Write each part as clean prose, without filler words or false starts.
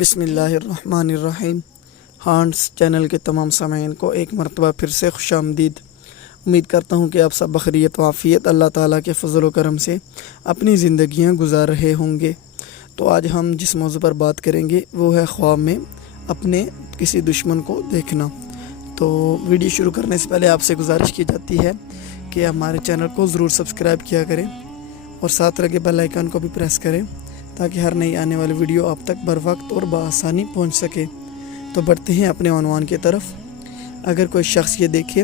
بسم اللہ الرحمن الرحیم۔ ہانٹس چینل کے تمام سامعین کو ایک مرتبہ پھر سے خوش آمدید۔ امید کرتا ہوں کہ آپ سب بخیریت و عافیت اللہ تعالیٰ کے فضل و کرم سے اپنی زندگیاں گزار رہے ہوں گے۔ تو آج ہم جس موضوع پر بات کریں گے وہ ہے خواب میں اپنے کسی دشمن کو دیکھنا۔ تو ویڈیو شروع کرنے سے پہلے آپ سے گزارش کی جاتی ہے کہ ہمارے چینل کو ضرور سبسکرائب کیا کریں اور ساتھ لگے بیل آئیکن کو بھی پریس کریں تاکہ ہر نئی آنے والی ویڈیو آپ تک بر وقت اور بآسانی پہنچ سکے۔ تو بڑھتے ہیں اپنے عنوان کی طرف۔ اگر کوئی شخص یہ دیکھے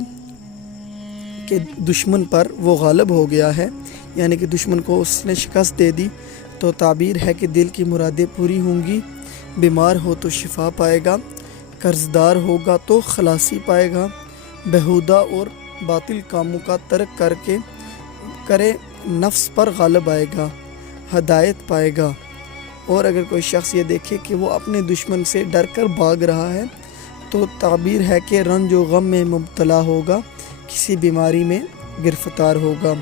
کہ دشمن پر وہ غالب ہو گیا ہے، یعنی کہ دشمن کو اس نے شکست دے دی، تو تعبیر ہے کہ دل کی مرادیں پوری ہوں گی، بیمار ہو تو شفا پائے گا، قرض دار ہوگا تو خلاصی پائے گا، بیہودہ اور باطل کاموں کا ترک کرے نفس پر غالب آئے گا، ہدایت پائے گا۔ اور اگر کوئی شخص یہ دیکھے کہ وہ اپنے دشمن سے ڈر کر بھاگ رہا ہے، تو تعبیر ہے کہ رنج و غم میں مبتلا ہوگا، کسی بیماری میں گرفتار ہوگا۔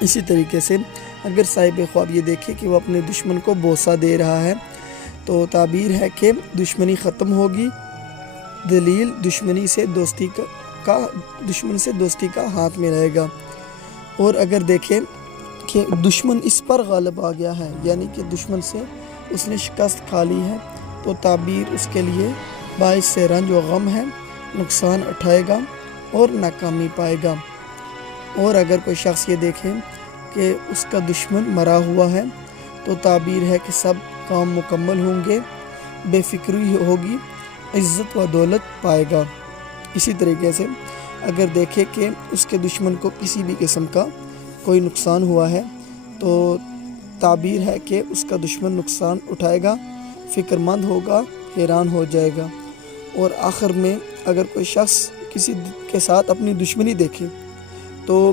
اسی طریقے سے اگر صاحب خواب یہ دیکھے کہ وہ اپنے دشمن کو بوسہ دے رہا ہے، تو تعبیر ہے کہ دشمنی ختم ہوگی، دلیل دشمن سے دوستی کا ہاتھ میں رہے گا۔ اور اگر دیکھیں کہ دشمن اس پر غالب آ گیا ہے، یعنی کہ دشمن سے اس نے شکست کھا لی ہے، تو تعبیر اس کے لیے باعث سے رنج و غم ہے، نقصان اٹھائے گا اور ناکامی پائے گا۔ اور اگر کوئی شخص یہ دیکھے کہ اس کا دشمن مرا ہوا ہے، تو تعبیر ہے کہ سب کام مکمل ہوں گے، بے فکری ہوگی، عزت و دولت پائے گا۔ اسی طریقے سے اگر دیکھے کہ اس کے دشمن کو کسی بھی قسم کا کوئی نقصان ہوا ہے، تو تعبیر ہے کہ اس کا دشمن نقصان اٹھائے گا، فکر مند ہوگا، حیران ہو جائے گا۔ اور آخر میں اگر کوئی شخص کسی کے ساتھ اپنی دشمنی دیکھے، تو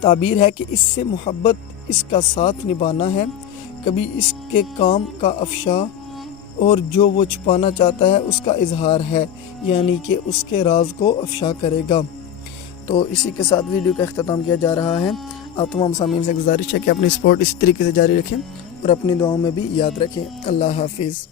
تعبیر ہے کہ اس سے محبت، اس کا ساتھ نبھانا ہے، کبھی اس کے کام کا افشا اور جو وہ چھپانا چاہتا ہے اس کا اظہار ہے، یعنی کہ اس کے راز کو افشا کرے گا۔ تو اسی کے ساتھ ویڈیو کا اختتام کیا جا رہا ہے۔ آپ تمام سامعین سے گزارش ہے کہ اپنی سپورٹ اسی طریقے سے جاری رکھیں اور اپنی دعاؤں میں بھی یاد رکھیں۔ اللہ حافظ۔